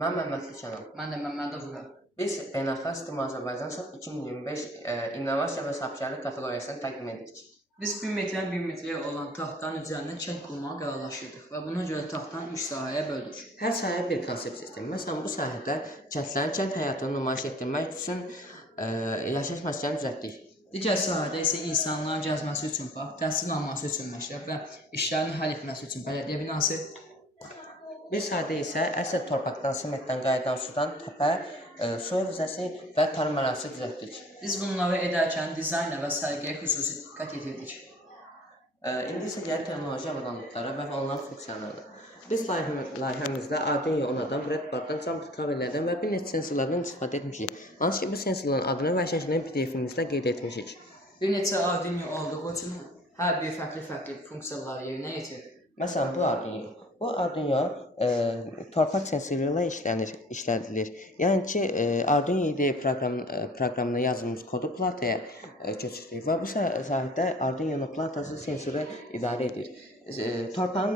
Mən Məmmədli Kənan. Mən də Məmmədovuram. Biz Beynəlxalq Stimul Azərbaycan Sot 2025 İnnovasiya və Sahibkarlıq kateqoriyasını təqdim edirik. Biz 1000 metrdən 1000 metrəyə olan taxtanın üzərində kənd qurmağa qərarlaşdırdıq və buna görə taxtanı 3 sahəyə böldük. Hər sahəyə bir konsept sistemi. Məsələn, bu sahədə kəndlərin kənd həyatını nümayiş etdirmək üçün yaşayış məskəni düzəltdik. Digər sahədə isə insanların gəzməsi üçün park, təhsil alması üçün məktəb və işlərini həll etməsi üçün bələdiyyə binası. Bir sahədə isə əsl torpaqdan, sementdən qayıdan sudan təpə, su hövzəsi və tarım ərazisi düzəltdik. Biz bunları edərkən dizaynə və sərgiyə xüsusi diqqət yetirdik. İndi isə gəlir texnoloji avadanlıqlara və onların funksiyalarına. Biz layihəmizdə Arduino Uno'dan, Breadboard'dan, Jumper kabellərdən və bir neçə sensorlardan istifadə etmişik. Hansı ki, bu sensorların adını və şəklini PDF-imizdə qeyd etmişik. Bir neçə Arduino olduğu üçün hər bir fərqli funksiyaları yerinə yetirir. Məsələn, bu Arduino. Bu Arduino torpaq sensoru ilə işlədilir. Yəni ki, Arduino IDE proqramına yazılmış kodu plataya köçürtdük və bu sahədə Arduino platası sensoru idarə edir. Torpağın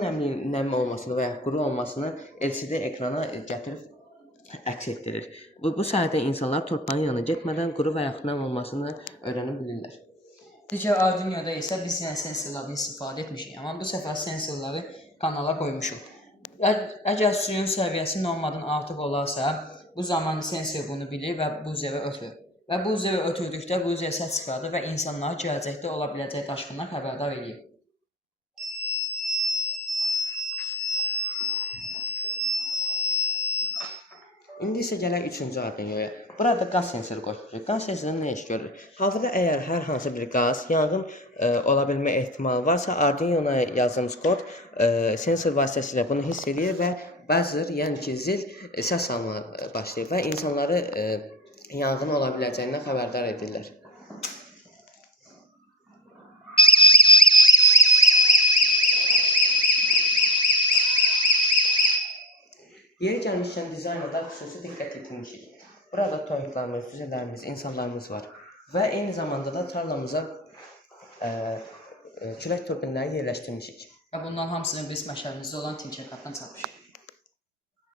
nəmi olmasını və ya quru olmasını LCD ekrana gətirib əks etdirir. Bu sahədə insanlar torpağın yanına getmədən quru və yaxud nəm olmasını öyrənə bilirlər. Digər Arduino'da isə biz yenə sensorlardan istifadə etmişik, amma bu səfər sensorları kanala qoymuşuq. Əgər suyun səviyyəsi normadan artıq olarsa, bu zaman sensor bunu bilir və buzeri ötürür. Və buzeri ötürdükdə buzer səs çıxardır və insanları gələcəkdə ola biləcək daşqından xəbərdar edir. İndi isə gələk 3-cü Arduino'ya. Burada qaz sensoru qoşulur. Qaz sensoru nə iş görür? Hazırda əgər hər hansı bir qaz, yanğın ola bilmə ehtimalı varsa, Arduino'ya yazdığımız kod sensor vasitəsilə bunu hiss edir və buzzer, yəni ki, zil səs almağa başlayır və insanları yanğın ola biləcəyindən xəbərdar edirlər. Yeri gəlmişkən dizaynda xüsusi diqqət yetirmişik. Burada toyuqlarımız, cücələrimiz, insanlarımız var və eyni zamanda da tarlamıza külək turbinləri yerləşdirmişik. Və bundan hamısını biz məşəlimizdə olan Tinkercaddan çapmışıq.